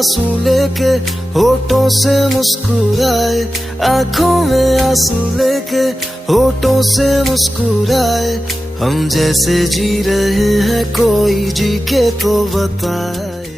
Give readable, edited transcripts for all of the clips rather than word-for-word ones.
आंसू लेके होठों से मुस्कुराए, आंखों में आंसू लेके होठों से मुस्कुराए। हम जैसे जी रहे हैं कोई जी के तो बताए।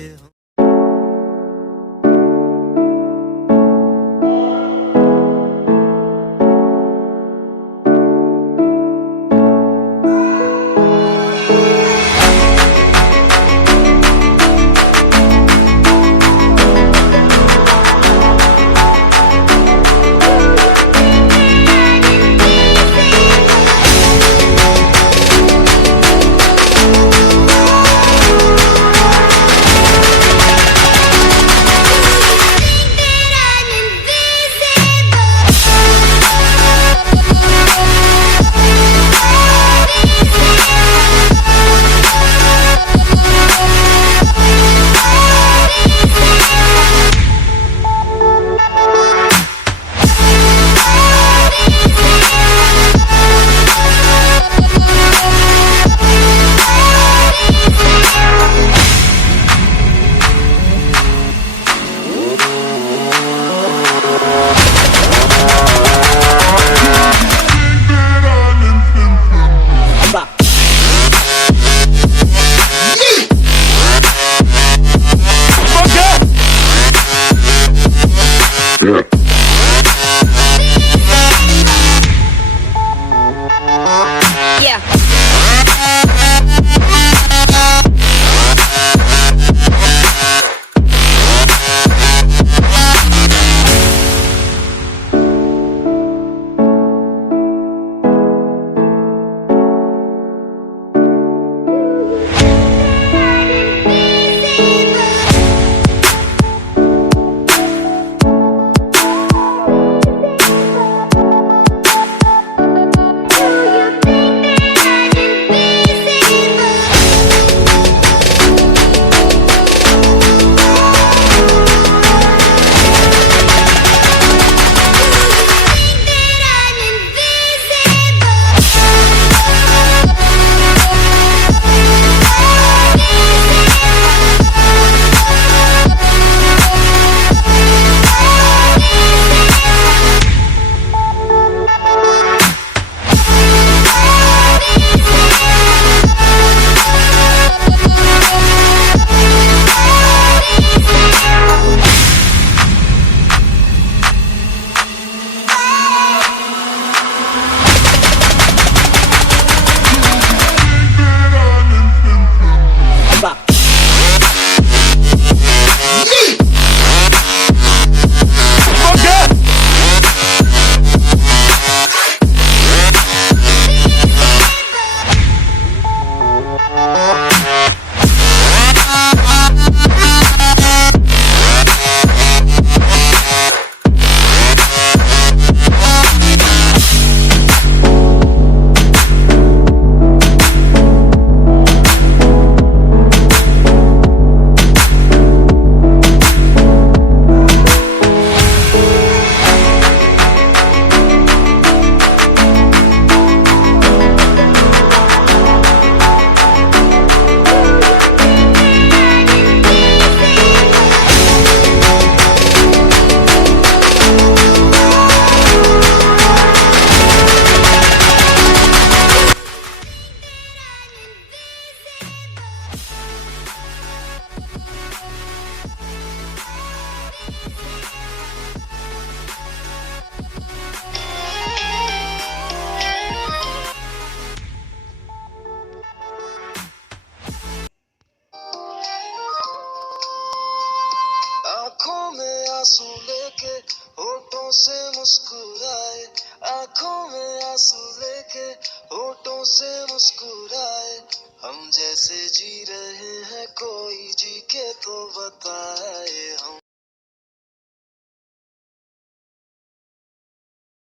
आंखों में आंसू लेके होठों से मुस्कुराए, आंखों में आंसू लेके होठों से मुस्कुराए। हम जैसे जी रहे हैं कोई जी के तो बताए। हम